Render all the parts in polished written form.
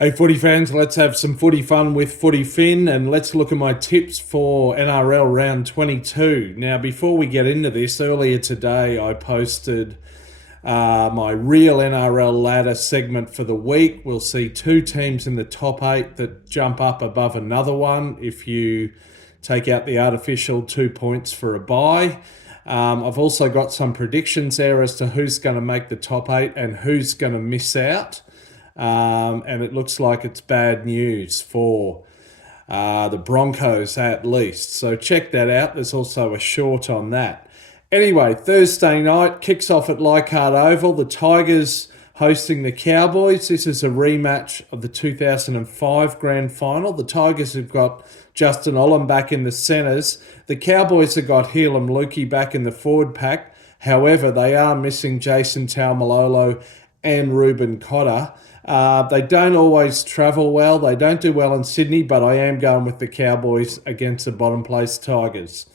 Hey, footy fans, let's have some footy fun with Footy Fin and let's look at my tips for NRL round 22. Now, before we get into this, earlier today I posted my real NRL ladder segment for the week. We'll see two teams in the top eight that jump up above another one if you take out the artificial 2 points for a bye. I've also got some predictions there as to who's going to make the top eight and who's going to miss out. And it looks like it's bad news for the Broncos at least. So check that out. There's also a short on that. Anyway, Thursday night kicks off at Leichhardt Oval. The Tigers hosting the Cowboys. This is a rematch of the 2005 grand final. The Tigers have got Justin Olam back in the centres. The Cowboys have got Helam Lukey back in the forward pack. However, they are missing Jason Taumalolo and Ruben Cotter. They don't always travel well. They don't do well in Sydney, but I am going with the Cowboys against the bottom place Tigers.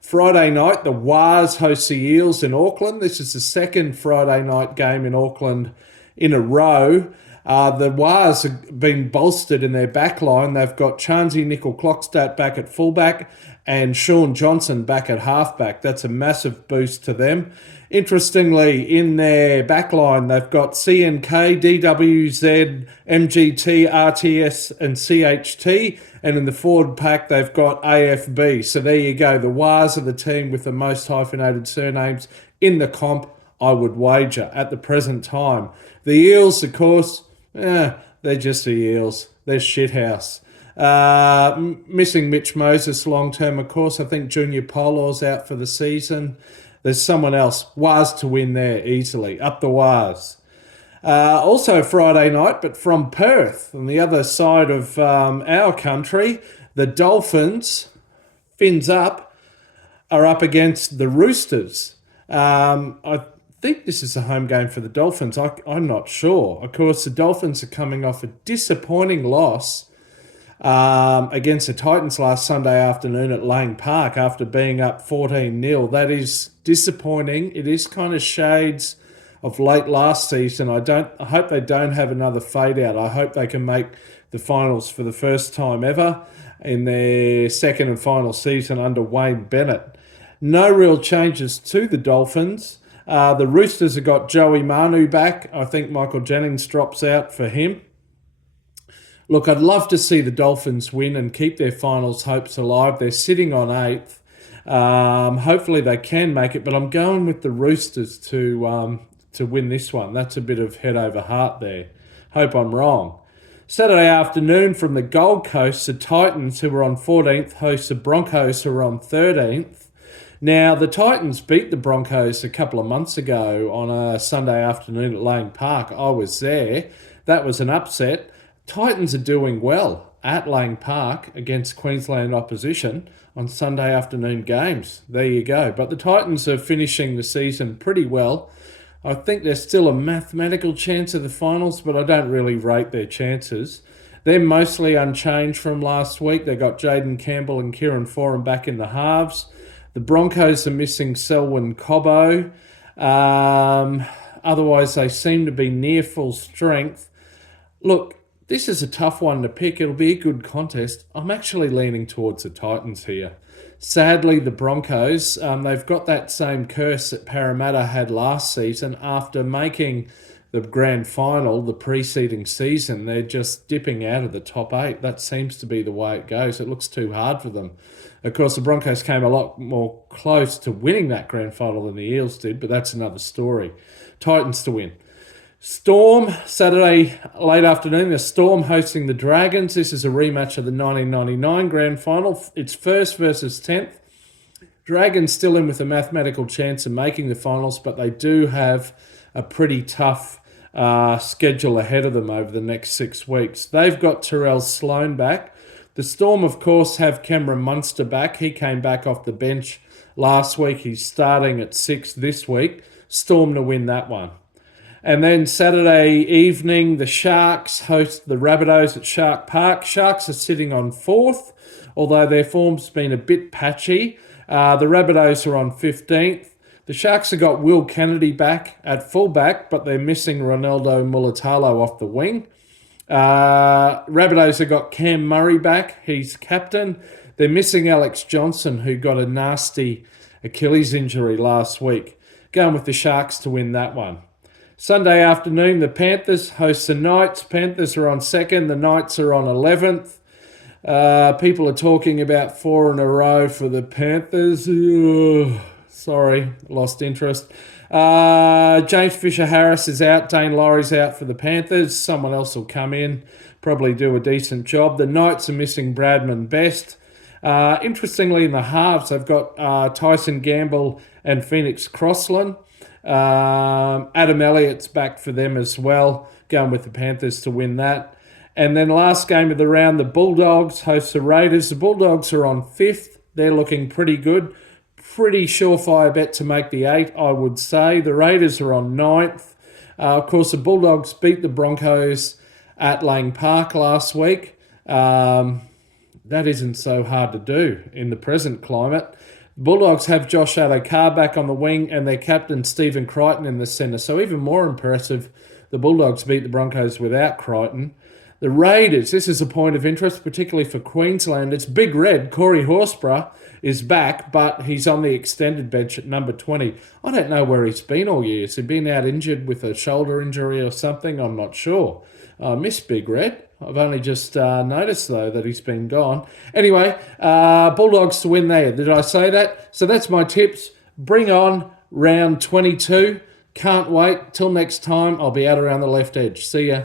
Friday night, the Wars host the Eels in Auckland. This is the second Friday night game in Auckland in a row. The Wars have been bolstered in their back line. They've got Chansey Nickel-Clockstadt back at fullback and Sean Johnson back at halfback. That's a massive boost to them. Interestingly, in their backline, they've got CNK, DWZ, MGT, RTS, and CHT. And in the forward pack, they've got AFB. So there you go. The Wars are the team with the most hyphenated surnames in the comp, I would wager, at the present time. The Eels, of course, they're just the Eels. They're shithouse. Missing Mitch Moses long term, of course. I think Junior Polar's out for the season. There's someone else. Wars to win there easily. Up the Wars. Also Friday night, but from Perth, on the other side of our country, the Dolphins, fins up, are up against the Roosters. I think this is a home game for the Dolphins. I'm not sure. Of course, the Dolphins are coming off a disappointing loss against the Titans last Sunday afternoon at Lang Park after being up 14-0. That is disappointing. It is kind of shades of late last season. I hope they don't have another fade out. I hope they can make the finals for the first time ever in their second and final season under Wayne Bennett. No real changes to the Dolphins. The Roosters have got Joey Manu back. I think Michael Jennings drops out for him. Look, I'd love to see the Dolphins win and keep their finals hopes alive. They're sitting on eighth. Hopefully they can make it, but I'm going with the Roosters to win this one. That's a bit of head over heart there. Hope I'm wrong. Saturday afternoon from the Gold Coast, the Titans, who are on 14th, host the Broncos, who are on 13th. Now, the Titans beat the Broncos a couple of months ago on a Sunday afternoon at Lang Park. I was there. That was an upset. Titans are doing well at Lang Park against Queensland opposition on Sunday afternoon games. There you go. But the Titans are finishing the season pretty well. I think there's still a mathematical chance of the finals, but I don't really rate their chances. They're mostly unchanged from last week. They got Jaden Campbell and Kieran Foran back in the halves. The Broncos are missing Selwyn Cobbo. Otherwise, they seem to be near full strength. Look, this is a tough one to pick. It'll be a good contest. I'm actually leaning towards the Titans here. Sadly, the Broncos, they've got that same curse that Parramatta had last season. After making the grand final the preceding season, they're just dipping out of the top eight. That seems to be the way it goes. It looks too hard for them. Of course, the Broncos came a lot more close to winning that grand final than the Eels did, but that's another story. Titans to win. Storm, Saturday late afternoon, the Storm hosting the Dragons. This is a rematch of the 1999 grand final. It's first versus 10th. Dragons still in with a mathematical chance of making the finals, but they do have a pretty tough schedule ahead of them over the next 6 weeks. They've got Terrell Sloan back. The Storm, of course, have Cameron Munster back. He came back off the bench last week. He's starting at 6 this week. Storm to win that one. And then Saturday evening, the Sharks host the Rabbitohs at Shark Park. Sharks are sitting on 4th, although their form's been a bit patchy. The Rabbitohs are on 15th. The Sharks have got Will Kennedy back at fullback, but they're missing Ronaldo Mulatalo off the wing. Rabbitohs have got Cam Murray back. He's captain. They're missing Alex Johnson, who got a nasty Achilles injury last week. Going with the Sharks to win that one. Sunday afternoon, the Panthers host the Knights. Panthers are on second. The Knights are on 11th. People are talking about 4 in a row for the Panthers. Ugh, sorry, lost interest. James Fisher-Harris is out. Dane Laurie's out for the Panthers. Someone else will come in, probably do a decent job. The Knights are missing Bradman Best. Interestingly, in the halves, they've got Tyson Gamble and Phoenix Crossland. Adam Elliott's back for them as well, going with the Panthers to win that. And then last game of the round, the Bulldogs host the Raiders. The Bulldogs are on 5th. They're looking pretty good. Pretty surefire bet to make the 8, I would say. The Raiders are on 9th. Of course, the Bulldogs beat the Broncos at Lang Park last week. That isn't so hard to do in the present climate. Bulldogs have Josh Adokar back on the wing and their captain Stephen Crichton in the centre. So even more impressive, the Bulldogs beat the Broncos without Crichton. The Raiders, this is a point of interest, particularly for Queensland. It's Big Red. Corey Horsburgh is back, but he's on the extended bench at number 20. I don't know where he's been all year. Has he been out injured with a shoulder injury or something? I'm not sure. I miss Big Red. I've only just noticed, though, that he's been gone. Anyway, Bulldogs to win there. Did I say that? So that's my tips. Bring on round 22. Can't wait. Till next time, I'll be out around the left edge. See ya.